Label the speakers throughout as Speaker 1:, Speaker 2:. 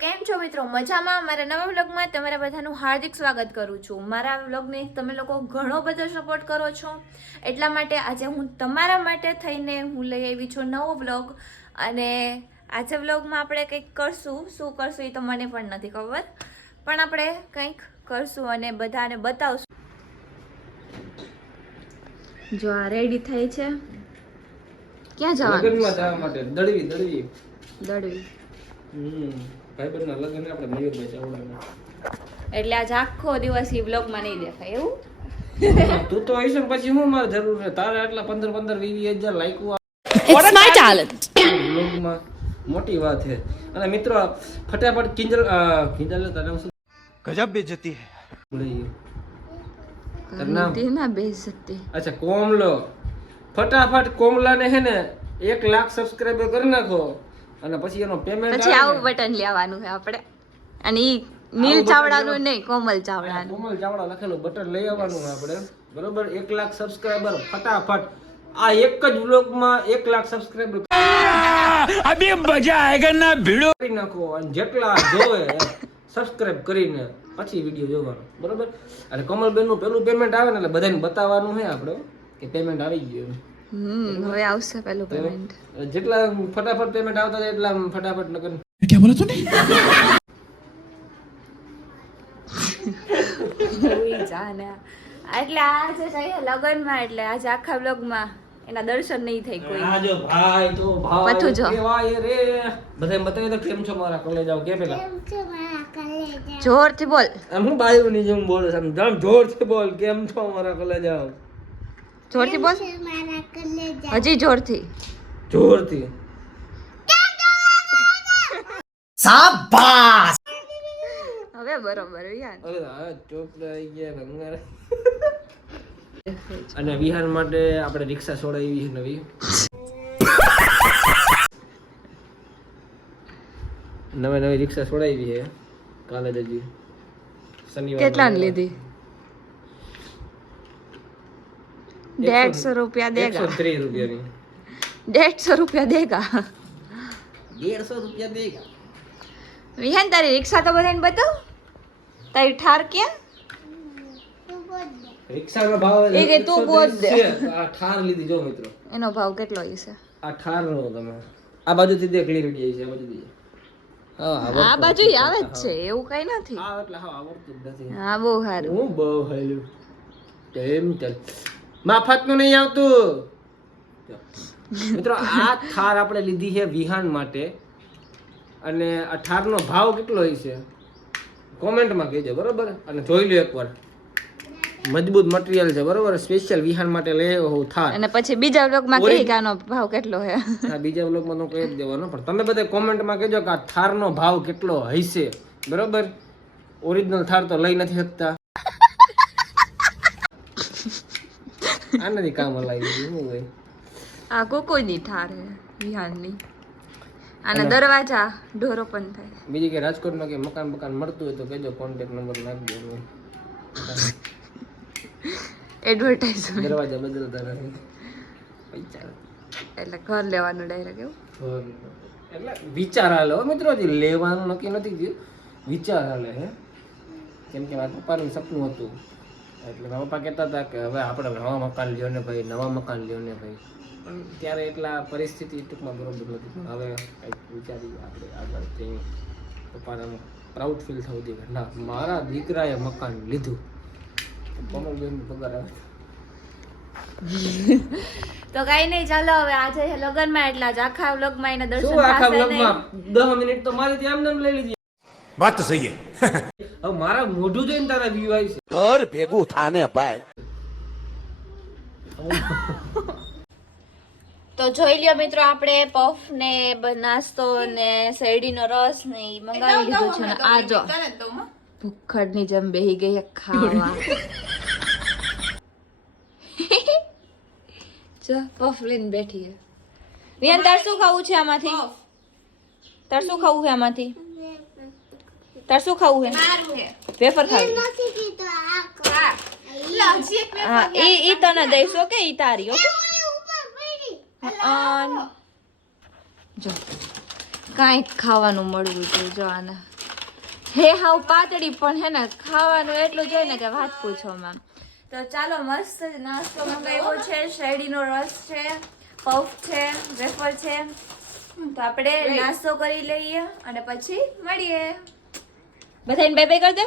Speaker 1: કેમ છો મિત્રો? મજામાં? મારા નવા વ્લોગમાં તમારા બધાનું હાર્દિક સ્વાગત કરું છું. મારા વ્લોગને તમે લોકો ઘણો બધો સપોર્ટ કરો છો. એટલા માટે આજે હું તમારા માટે થઈને હું લઈ આવી છું નવો વ્લોગ. અને આજે વ્લોગમાં આપણે કંઈક કરશું. શું કરશું એ તો મને પણ નથી ખબર. પણ આપણે કંઈક કરશું અને બધાને બતાવશું. જો આ રેડી થઈ છે. ક્યાં જવાનું
Speaker 2: દળવી દળવી.
Speaker 1: દળવી.
Speaker 2: હમ. ભાઈબંધના લગ્ન આપણે મયુરભાઈ ચાવડાના
Speaker 1: એટલે આજ આખો દિવસ એ બ્લોગમાં નહીં દેખાય એવું?
Speaker 2: તું તો હશે પછી હું મારે જરૂર છે? તારે આટલા પંદર પંદર વીસ હજાર લાઈકો
Speaker 1: ઇટ્સ માય ટેલેન્ટ
Speaker 2: બ્લોગમાં મોટી વાત છે. અને મિત્રો ફટાફટ કિંજલ કિંજલ તારા શું?
Speaker 3: ગજબ બેજતી હે.
Speaker 2: ભૂલી ગયો અચ્છા કોમલો. ફટાફટ કોમલા ને હે ને એક લાખ સબસ્ક્રાઇબર કરી નાખો. અને પછી એનો પેમેન્ટ
Speaker 1: પછી આવું બટન લેવાનું છે આપણે. અને ઈ નીલ ચાવડાનું નહીં કોમલ ચાવડાનું.
Speaker 2: કોમલ ચાવડા લખેલું બટન લઈ આવવાનું છે આપણે. બરોબર? એક લાખ સબસ્ક્રાઇબર ફટાફટ. આ એક જ વ્લોગમાં એક લાખ સબસ્ક્રાઇબર
Speaker 3: અભી મજા આયેગા ભીડો?
Speaker 2: કરી નાખો અને જેટલા જોવે સબસ્ક્રાઇબ કરીને પછી વીડિયો જોવાનો. બરોબર? અને કોમલબેનનું પેલું પેમેન્ટ આવે ને એટલે બધાને બતાવવાનું છે આપણે કે પેમેન્ટ આવી ગયું.
Speaker 1: હવે આવશે પહેલું પેમેન્ટ
Speaker 2: જેટલા ફટાફટ પેમેન્ટ આવતા હતા એટલા ફટાફટ લગન
Speaker 3: ક્યાં બોલો
Speaker 1: તું એટલે આ છે કઈ લગનમાં એટલે આજે આખા બ્લોગમાં એના દર્શન નહીં થઈ કોઈ.
Speaker 2: આ જો ભાઈ તો ભાઈ
Speaker 1: પછું જો.
Speaker 2: કેવાય રે. બધા બતાવી તો કેમ છો મારા કોલેજ આવ? કે પેલા?
Speaker 1: કેમ છો મારા કોલેજ જોરથી બોલ.
Speaker 2: હું બાયું ની જેમ બોલું છું. જોરથી બોલ કેમ છો મારા કોલેજ આવ?
Speaker 1: જોરથી બોલ. હજી જોરથી.
Speaker 2: જોરથી.
Speaker 1: હવે બરોબર યાર
Speaker 2: અરે હા ચોપડા આવી ગયા ભંગાર. અને વિહાર માટે આપણે રિક્ષા છોડાવી છે નવી. નવી નવી રિક્ષા છોડાવી છે કાલે જજી શનિવાર.
Speaker 1: કેટલાની લીધી? દેઢસો રૂપિયા દેગા.
Speaker 2: એકસો ત્રીસ રૂપિયાની.
Speaker 1: દેઢસો રૂપિયા દેગા.
Speaker 2: દેડસો રૂપિયા દેગા.
Speaker 1: વિહાન તારી રિક્ષા તો બધાને બતાવ. તારી ઠાર ક્યાં?
Speaker 2: રિક્ષાનો ભાવ
Speaker 1: એ કે તું બોલ દે.
Speaker 2: આ ઠાર લીધી જો મિત્રો.
Speaker 1: એનો ભાવ કેટલો છે?
Speaker 2: આ ઠાર નો તમે. આ બાજુથી દે ક્લિયર ગઈ છે આ બાજુથી હા
Speaker 1: આ બાજુ આવે જ છે એવું કઈ નથી.
Speaker 2: હા એટલે હા આવડતું નથી.
Speaker 1: હા બહુ સારું.
Speaker 2: હું બહુ હેલું કેમ ચાલ માફતનું નહીં આવતું. મિત્રો આ થાર આપણે લીધી છે વિહાન માટે. અને આ થારનો ભાવ કેટલો હોય છે? કોમેન્ટમાં કહેજો બરાબર? અને જોઈ લો એકવાર. મજબૂત મટીરિયલ છે બરોબર? સ્પેશિયલ વિહાન માટે લેવો આવ્યો હું થાર.
Speaker 1: અને પછી બીજા વ્લોગમાં કહી કાનો ભાવ કેટલો છે.
Speaker 2: હા બીજા વ્લોગમાં તો કહી જ દેવાનો પણ તમે બધા કોમેન્ટમાં કહેજો કે આ થારનો ભાવ કેટલો હશે. બરોબર? ઓરિજિનલ થાર તો લઈ નથી શકતા. આનાથી કામ હલાવી શું હોય
Speaker 1: આ કોકોની ઠાર છે વિહારની આના દરવાજા ઢોરો પણ થાય
Speaker 2: બીજી કે રાજકોટમાં કે મકાન બકાન મળતું હોય તો કહેજો કોન્ટેક્ટ નંબર નાખી દો
Speaker 1: એડવર્ટાઇઝમેન્ટ
Speaker 2: દરવાજા બદલતા રહે પૈસા
Speaker 1: એટલે ઘર લેવાનું ડાયરેક્ટ એવું
Speaker 2: એટલે વિચાર હાલે હો મિત્રો હજી લેવાનું નક્કી નથી થયું વિચાર હાલે હે કેમ કે મારા પપ્પાનું સપનું હતું એટલે પપ્પા કહેતા હતા કે હવે આપણે નવા મકાન લ્યો ને ભાઈ નવા મકાન લ્યો ને ભાઈ. પણ ત્યારે એટલા પરિસ્થિતિ ટૂંકમાં બરોબર નથી. હવે કંઈક વિચારી આપણે આગળ જઈએ પપ્પાને પ્રાઉડ ફીલ થવું જોઈએ ના મારા દીકરાએ મકાન લીધું. કમલબેન પગાર આવે.
Speaker 1: તો કઈ નહીં ચાલો હવે આજે લગનમાં એટલા જ આખા વ્લોગમાં એને દર્શન
Speaker 2: આખા
Speaker 1: વ્લોગમાં
Speaker 2: 10 મિનિટ તો મારી ત્યાં એમ લઈ લીધી.
Speaker 3: વાત
Speaker 2: સહી મારા મોઢું જોઈને તારા વ્યૂ છે.
Speaker 3: ઘર ભેગું થાને ભાઈ.
Speaker 1: તો જોઈ લ્યો મિત્રો આપણે પફ ને નાસ્તો ને શેરડી નો રસ ને એ મંગાવી લીધું છે ને આ જો ભૂખડની જેમ બેહી ગઈ ખાવા. જો પફ લઈને બેઠી છે વિયન તાર શું ખાવું છે આમાંથી? તાર શું ખાવું છે આમાંથી? તાર શું ખાવું હે? વેફર ખાવું. હા. એ ઈ તને દઈશ ઓકે ઈ તારી ઓકે અન. જો કાંઈક ખાવાનું મળવું જોઈએ જો આને. હે હાવ પાતળી પણ હે ને ખાવાનું એટલું જોઈએ ને કે વાત પૂછો માં. તો ચાલો મસ્ત નાસ્તો મંગાવ્યો છે શેરડીનો રસ છે પફ છે વેફર છે. તો આપણે નાસ્તો કરી લઈએ અને પછી મળીએ. બધાને બે બે કરી દે.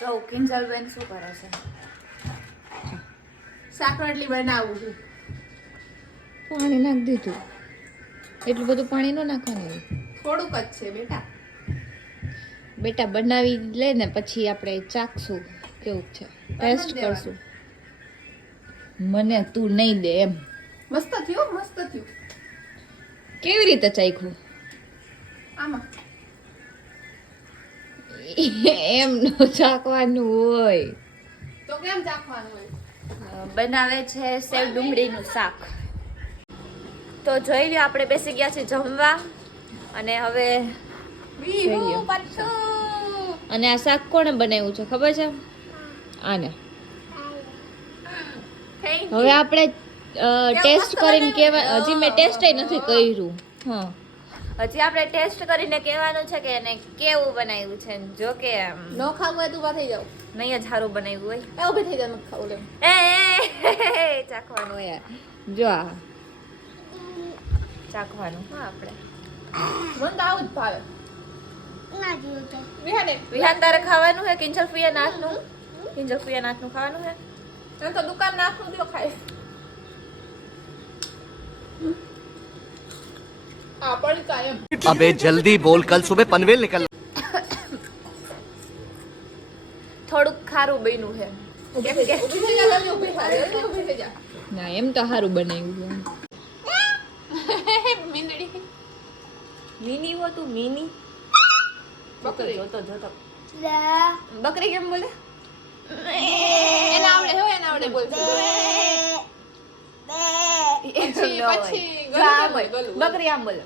Speaker 1: જો કિંજલબેન શું કરે છે?
Speaker 4: શાક એટલી બનાવું છું.
Speaker 1: પાણી નાખ દીધું. એટલું બધું પાણી ન નાખવાનું.
Speaker 4: થોડુંક જ છે બેટા.
Speaker 1: બેટા બનાવી લે ને પછી આપણે ચાખશું. કેવું છે? ટેસ્ટ. કરશું. મને તું નહીં દે એમ.
Speaker 4: મસ્ત થયું મસ્ત થયું.
Speaker 1: કેવી રીતે ચાખ્યું?
Speaker 4: આમાં.
Speaker 1: એમ નો ચાખવાનું હોય.
Speaker 4: તો કેમ ચાખવાનું હોય?
Speaker 1: બનાવે છે સેવ ડુંગળીનું શાક. તો જોઈ લ્યો આપણે બેસી ગયા છે જમવા. અને હવે અને આ શાક કોણે બનાવ્યું છે ખબર છે? આને. હવે આપણે ટેસ્ટ કરીને
Speaker 4: કહેવાય
Speaker 1: કેવા હજી મેં ટેસ્ટ નથી કર્યું. હા. હજી આપણે ટેસ્ટ કરીને કહેવાનું છે કે એને કેવું બનાવ્યું છે જો કે
Speaker 4: નો ખાવું હોય તો ઊભા થઈ જાવ
Speaker 1: નહીં જ સારું બનાવ્યું હોય.
Speaker 4: એ ઊભી થઈ જાવ નથી ખાવું લે
Speaker 1: એ, એ ચાખવાનું યાર. જો આ. ચાખવાનું. હા આપણે.
Speaker 4: મને તો આવું જ ભાવે. વિહાને.
Speaker 1: તારે ખાવાનું હે? કિંજલ ફિયા નાથનું કિંજલ ફિયા નાથનું ખાવાનું હે?
Speaker 4: એમ તો દુકાન નાખું દો ખાય.
Speaker 5: આપણ કાયમ. અબે જલ્દી બોલ કલ સુબે
Speaker 1: થોડુંક ખારું બન્યું છે. ના એમ તો સારું બનાવ્યું
Speaker 4: મીંદડી.
Speaker 1: મીની હો તું મીની.
Speaker 4: બકરી.
Speaker 1: જોતો જોતો. બકરી કેમ બોલે?
Speaker 4: એના આવડે હો એના આવડે. બોલશે. પછી પછી
Speaker 1: જો આમ
Speaker 4: ગલું
Speaker 1: બકરી આમ બોલે.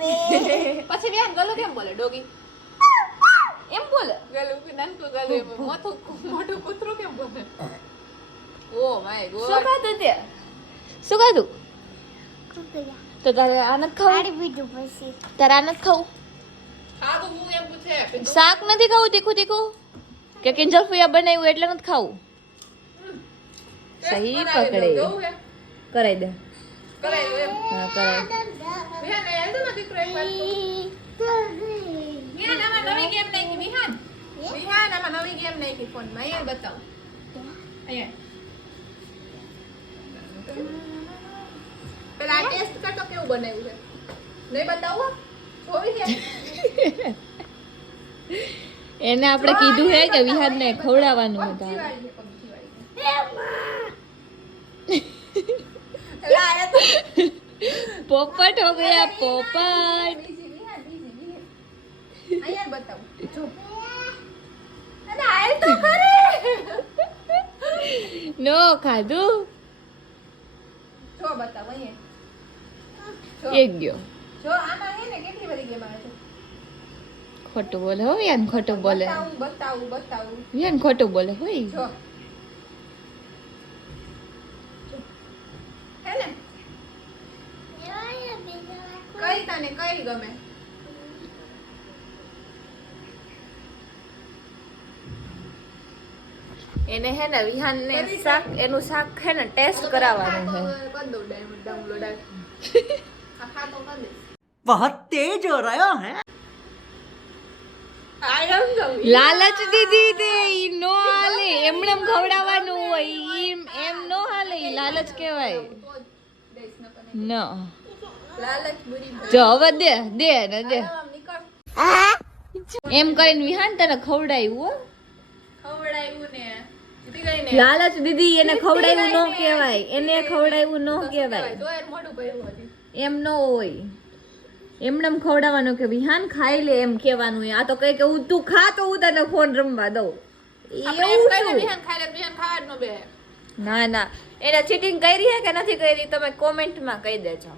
Speaker 4: પછી વિહાન ગલું કેમ બોલે? ડોગી.
Speaker 1: એમ બોલે.
Speaker 4: ગલું કે નાનકું ગલું એમ. મોટું મોટું કૂતરું કેમ બોલે? ઓ માય
Speaker 1: શું
Speaker 4: ગોડ
Speaker 1: ખાધું તે? શું ખાધું? તો તારે આનંદ ખાવું? તારે આનંદ નથી ખાવું?
Speaker 4: હું એમ પૂછે
Speaker 1: શાક નથી ખાવું તીખું તીખું કે કિંજલ ફુયા બનાવ્યું એટલે નથી ખાવું? સહી પકડે. કરાઈ દે. હા કરાઈ
Speaker 4: વિહાન એ હેલ્થ નો દીકરો એક વિહાન આમાં નવી ગેમ નાખી વિહાન વિહાન આમાં નવી ગેમ નાખી ફોનમાં અહીંયા બતાવ. અહીંયા. પેલા ટેસ્ટ કરતો કેવું બનાવ્યું છે? નહીં બતાવો જોવી છે?
Speaker 1: એને આપણે કીધું હે કે વિહારને ખવડાવવાનું હતા
Speaker 4: વાળી છે પબજી વાળી એલા આ તો
Speaker 1: પોપટ હો ગયા પોપટ.
Speaker 4: બીજી વિહાન બીજી વિહાન અહીંયા બતાવું. જો. અરે આયલ તો ખરે
Speaker 1: નો ખાધું?
Speaker 4: જો બતાવ અહીંયા.
Speaker 1: એક ગયો.
Speaker 4: જો આમાં હે ને કેટલી બધી ગેમ આવે છે?
Speaker 1: ખોટું બોલે હો યાન ખોટું બોલે.
Speaker 4: બતાવું બતાવું બતાવું.
Speaker 1: યાન ખોટું બોલે હોય.
Speaker 4: જો હે ને કઈ તને કઈ ગમે
Speaker 1: એને હે ને વિહાનને શાક એનું શાક હે ને ટેસ્ટ કરાવવાનું છે
Speaker 5: બહુ તેજ
Speaker 4: હો રહ્યો હે.
Speaker 1: લાલચ દીધી દે ઈ નો હાલે. એમણે ખવડાવવાનું હોય એમ એમ નો હાલે લાલચ કહેવાય. ન. જો હવે દે દે ને દે. એમ કરીને વિહાન તને ખવડાયું હો. લાલચ દીદી એને ખવડાવ્યું ન કહેવાય. એને ખવડાવ્યું ન કહેવાય. એમ ન હોય. એમને ખવડાવવાનું કે વિહાન ખાઈ લે એમ કહેવાનું આ તો કઈ કે હું તું ખા તો હું તને ફોન રમવા દઉં.
Speaker 4: ન
Speaker 1: ના એને ચીટિંગ કરી હે કે નથી કરી? તમે કોમેન્ટમાં કહી દેજો.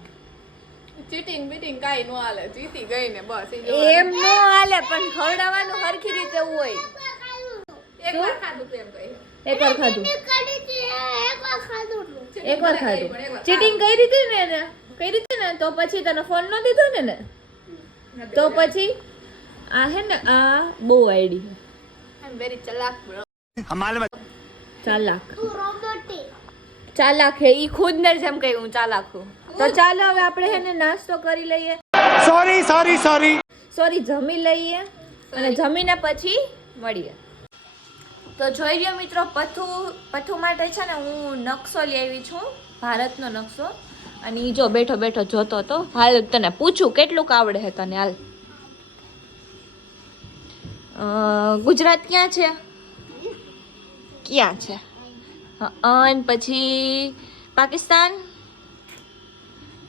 Speaker 4: ચીટિંગ બીટિંગ કાઈ નો હાલે. જીતી ગઈ ને બસ
Speaker 1: એમ નો હાલે પણ ખવડાવવાનું હરખી રીતે હોય.
Speaker 4: એક ખાધું તું
Speaker 1: ખાધું. ચીટિંગ કરી દીધી ને એને? કરી દીધી ને? તો પછી તને ફોન ન દીધો ને ને તો પછી આ હે ને આ બહુ આઈડી
Speaker 4: ચાલાક
Speaker 1: ચાલાક. હે ઈ ખુદ ને જેમ કહી હું ચાલાક છું તો ચાલો હવે આપણે હે ને નાસ્તો કરી લઈએ.
Speaker 3: સોરી સોરી સોરી
Speaker 1: સોરી જમી લઈએ. અને જમીને પછી મળીએ. તો જોઈ લ્યો મિત્રો, પથુ પથુ માટે છે ને હું નકશો લઈ આવી છું, ભારતનો નકશો. અને એ જો બેઠો બેઠો જોતો હતો. હાલ તને પૂછું કેટલુંક આવડે છે તને હાલ? ગુજરાત ક્યાં છે? ક્યાં છે? અન પછી પાકિસ્તાન?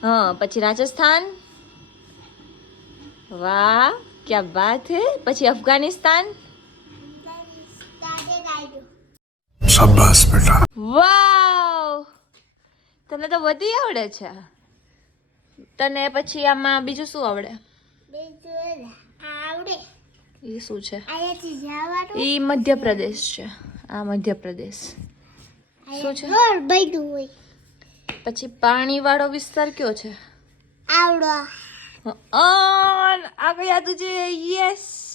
Speaker 1: હા, પછી રાજસ્થાન? વાહ, ક્યાં વાત હે. પછી અફઘાનિસ્તાન?
Speaker 3: આવ્યો બેટા.
Speaker 1: વાવ! તને તો વધી આવડે છે. તને પછી આમાં બીજું શું આવડે? બીજું આવડે એ શું છે? એ મધ્યપ્રદેશ છે. આ મધ્યપ્રદેશ. શું છે? પછી પાણી વાળો વિસ્તાર કયો છે? આવડો. આ કયા છે યસ!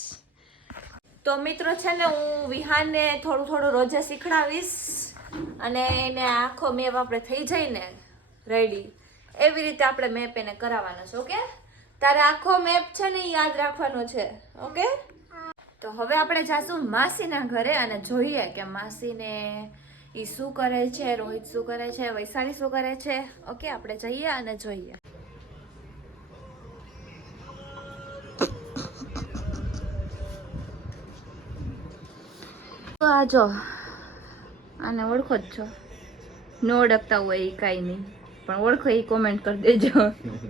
Speaker 1: તો મિત્રો છે ને, હું વિહાનને થોડું થોડું રોજે શીખડાવીશ અને એને આખો મેપ આપણે થઈ જાય ને રેડી એવી રીતે આપણે મેપ એને કરાવવાનો છે, ઓકે? તારે આખો મેપ છે ને યાદ રાખવાનો છે, ઓકે? તો હવે આપણે જાશું માસીના ઘરે અને જોઈએ કે માસીને એ શું કરે છે, રોહિત શું કરે છે, વૈશાલી શું કરે છે. ઓકે, આપણે જઈએ અને જોઈએ. તો આ જો આને ઓળખો જ છો. ન ઓળખતા હોય એ કાંઈ નહીં. પણ ઓળખો એ કોમેન્ટ કરી દેજો.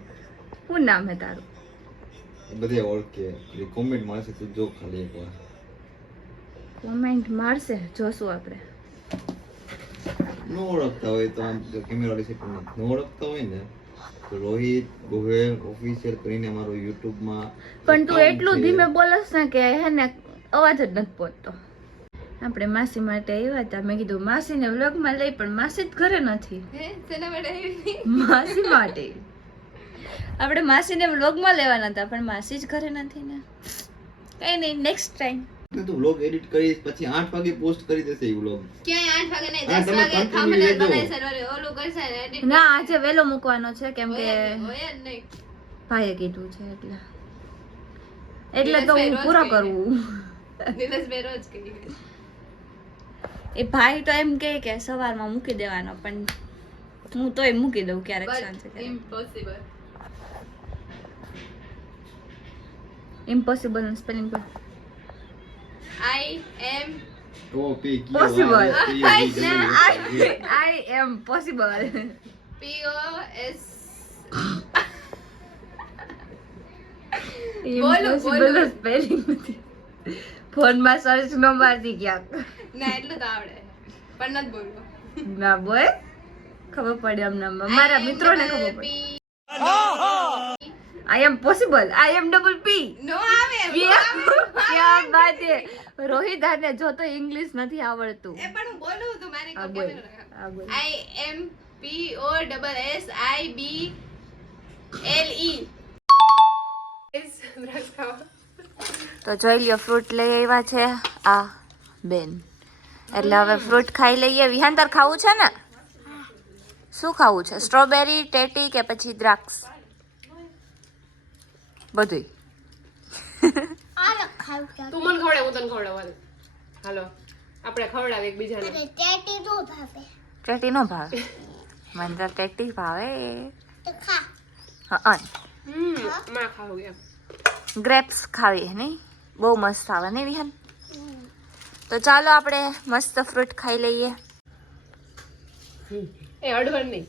Speaker 1: શું નામ હે તારું?
Speaker 6: બધે ઓળખે. કોમેન્ટ મારશે તું જો ખાલી એકવાર
Speaker 1: કોમેન્ટ મારશે? જોશું આપણે.
Speaker 6: ન ઓળખતા હોય તો આમ કેમેરા સેટ ન ઓળખતા હોય ને રોહિત ગોહેલ ઓફિશિયલ કરીને અમારો યુટ્યુબમાં
Speaker 1: પણ તું એટલું ધીમે બોલસ ને કે હે ને અવાજ જ નથી પહોંચતો. આપણે માસી માટે આવ્યા હતા મેં કીધું માસીને વ્લોગમાં લઈ પણ માસી જ ઘરે નથી
Speaker 4: હે માટે આવી?
Speaker 1: માસી માટે આપણે માસીને વ્લોગમાં લેવાના હતા પણ માસી જ ઘરે નથી ને કઈ નહીં નેક્સ્ટ ટાઈમ
Speaker 6: તું વ્લોગ એડિટ કરીશ પછી આઠ વાગે પોસ્ટ કરી દેશે એ વ્લોગ
Speaker 4: ક્યાંય આઠ વાગે નહીં. ઓલું- કરશે ને
Speaker 1: આજે વહેલો મૂકવાનો છે કેમ કે
Speaker 4: હોય નહીં.
Speaker 1: ભાઈએ કીધું છે એટલે એટલે તો હું પૂરો. કરવું
Speaker 4: રોજ કહીએ.
Speaker 1: એ ભાઈ તો એમ કહે કે સવારમાં મૂકી દેવાનો પણ હું તોય મૂકી દઉં ક્યારેક સાંજે
Speaker 4: ઇમ્પોસિબલ.
Speaker 1: ઇમ્પોસિબલ સ્પેલિંગ પર
Speaker 4: આઈ એમ
Speaker 6: તો પે કયો
Speaker 1: Possible.
Speaker 6: આવે, કયો ઈ ગમે એ.
Speaker 1: I am possible
Speaker 4: P O S બોલો,
Speaker 1: ઇમ્પોસિબલ
Speaker 4: બોલો.
Speaker 1: સ્પેલિંગ નથી ફોનમાં સર્ચ નો મારતી ક્યાંક.
Speaker 4: ના એટલું તો આવડે. પણ નથી બોલવું.
Speaker 1: ના બોય ખબર પડે અમને મારા મિત્રોને ખબર પડે. આઈ એમ possible I M double P
Speaker 4: નો આવે
Speaker 1: ક્યાં બાત હે રોહિત આને જો તો ઇંગ્લિશ નથી આવડતું.
Speaker 4: એ પણ હું બોલું તો મારી
Speaker 1: આ બોલ. I am
Speaker 4: I double S O double S I B L E.
Speaker 1: તો જોઈ લ્યો ફ્રૂટ લઈ આવ્યા છે આ બેન. એટલે હવે ફ્રૂટ ખાઈ લઈએ. વિહાંતર ખાવું છે ને? શું ખાવું છે? સ્ટ્રોબેરી ટેટી કે પછી દ્રાક્ષ? બધુંય.
Speaker 7: તું મને ખવડાવ હું તને ખવડાવવાનું હાલો. આપણે ખવડાવ એકબીજાને.
Speaker 1: ટેટી નો ભાવે. મને તો ટેટી ભાવે. હા
Speaker 7: હમમાં ખાવું એમ.
Speaker 1: ગ્રેપ્સ ખાવી નહીં? બહુ મસ્ત આવે નહીં વિહાન? તો ચાલો આપણે મસ્ત ફ્રૂટ ખાઈ લઈએ.
Speaker 7: એ અડવણ નહીં.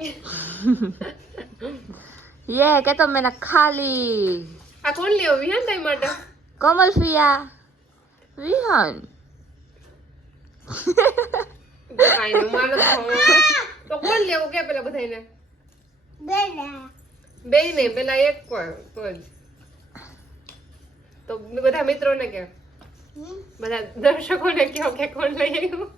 Speaker 1: ये કે તો મેને ખાલી.
Speaker 7: આ કોણ લેવો વિહાન તારી માટે?
Speaker 1: કમલ ફિયા વિહાન.
Speaker 7: તો કાંઈ નહીં, મારે તો ખાવું. તો કોણ લેવું? કે પેલા બધાને બે નહીં પેલા એક પણ. તો બધા મિત્રોને કે, બધા દર્શકોને કહો કે કોણ લઈ આવ્યું?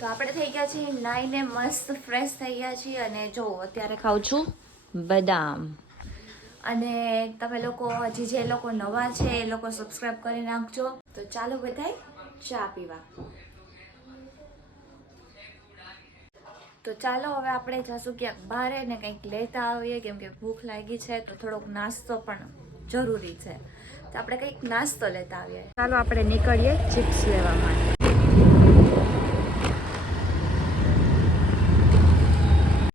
Speaker 1: તો આપણે થઈ ગયા છીએ નાઈને મસ્ત ફ્રેશ થઈ ગયા છીએ અને જો, અત્યારે ખાઉં છું બદામ. અને તમે લોકો, હજી જે લોકો નવા છે, એ લોકો સબસ્ક્રાઈબ કરી નાખજો. તો ચાલો બધાય ચા પીવા. તો ચાલો હવે આપણે જશું ક્યાંક બહાર ને કંઈક લેતા આવીએ, કેમ કે ભૂખ લાગી છે તો થોડોક નાસ્તો પણ જરૂરી છે. તો આપણે કંઈક નાસ્તો લેતા આવીએ. ચાલો આપણે નીકળીએ ચિપ્સ લેવા માટે.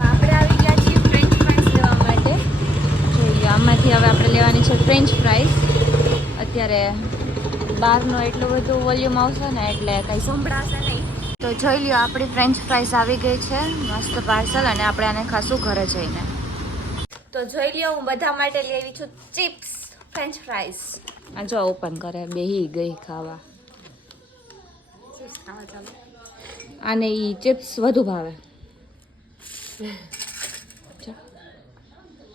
Speaker 1: આપણે આવી ગયા છીએ ફ્રેન્ચ ફ્રાઈઝ લેવા માટે. જોઈએ આમાંથી હવે આપણે લેવાની છે ફ્રેન્ચ ફ્રાઈઝ અત્યારે બહારનો એટલો બધો વોલ્યુમ આવશે ને એટલે કંઈ સંભળાશે નહીં. તો જોઈ લ્યો આપણી ફ્રેન્ચ ફ્રાઈઝ આવી ગઈ છે મસ્ત પાર્સલ અને આપણે આને ખાશું ઘરે જઈને. તો જોઈ લ્યો હું બધા માટે લઈ આવી છું ચિપ્સ ફ્રેન્ચ ફ્રાઈઝ આ જો ઓપન કરે બેહી ગઈ ખાવા. અને ઈ ચિપ્સ વધુ ભાવે.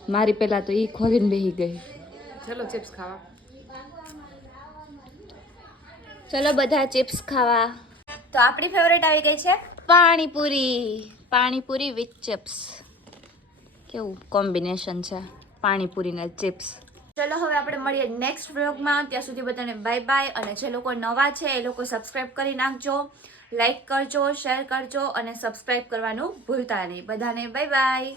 Speaker 1: મારી પહેલાં તો ઈ ખોલીને બેહી ગઈ.
Speaker 7: ચલો ચિપ્સ ખાવા.
Speaker 1: ચલો બધા ચિપ્સ ખાવા. તો આપણી ફેવરેટ આવી ગઈ છે? પાણીપુરી. પાણીપુરી વિથ ચિપ્સ કેવું કોમ્બિનેશન છે પાણીપુરી ને ચિપ્સ ચલો હવે આપણે મળીએ નેક્સ્ટ વ્લોગમાં ત્યાં સુધી બધાને બાય બાય અને જે લોકો નવા છે એ લોકો સબસ્ક્રાઈબ કરી નાખજો. લાઈક કરજો શેર કરજો અને સબસ્ક્રાઈબ કરવાનું ભૂલતા નહીં. બધાને બાય બાય